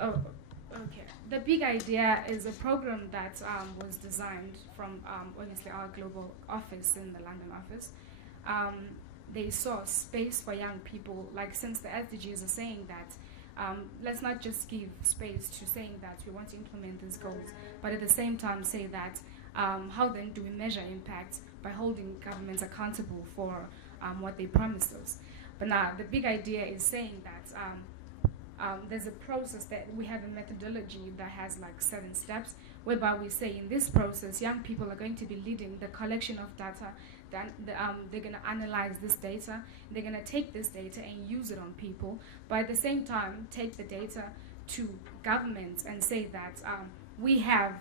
Oh, okay. The big idea is a program that was designed from obviously our global office in the London office. Um, they saw space for young people, like since the SDGs are saying that let's not just give space to saying that we want to implement these goals, but at the same time say that how then do we measure impact by holding governments accountable for what they promised us. But now the big idea is saying that there's a process that we have a methodology that has like 7 steps, whereby we say in this process, young people are going to be leading the collection of data. Then they're going to analyze this data. They're going to take this data and use it on people, but at the same time, take the data to governments and say that we have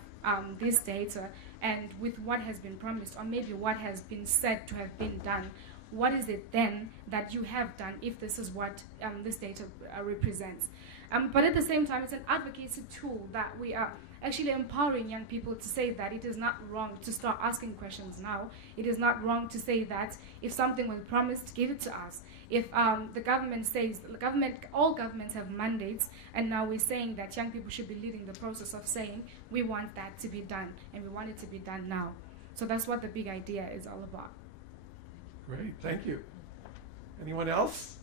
this data, and with what has been promised, or maybe what has been said to have been done, what is it then that you have done if this is what this data represents. But at the same time, it's an advocacy tool that we are actually empowering young people to say that it is not wrong to start asking questions now. It is not wrong to say that if something was promised, give it to us. If the government says, all governments have mandates, and now we're saying that young people should be leading the process of saying, we want that to be done, and we want it to be done now. So that's what the big idea is all about. Great, thank you. Anyone else?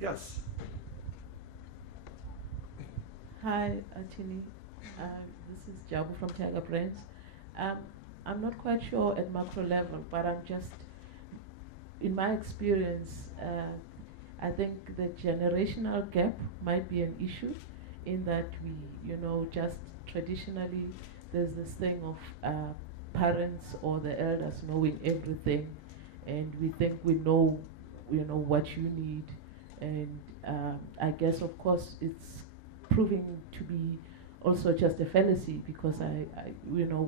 Yes. Hi, Athini. This is Jabu from Tiger Brands. I'm not quite sure at macro level, but I'm just, in my experience, I think the generational gap might be an issue in that we, just traditionally there's this thing of parents or the elders knowing everything, and we think we know, what you need, and I guess of course it's proving to be also just a fallacy, because I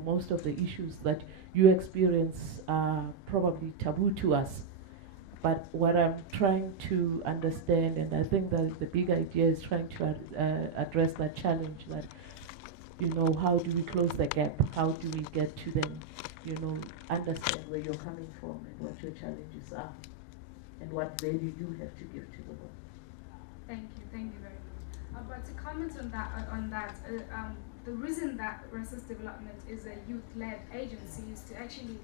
most of the issues that you experience are probably taboo to us. But what I'm trying to understand, and I think that the big idea is trying to address that challenge, that how do we close the gap? How do we get to them, understand where you're coming from and what your challenges are, and what value you have to give to the world. Thank you very much. But to comment on that, the reason that Resource Development is a youth-led agency is to actually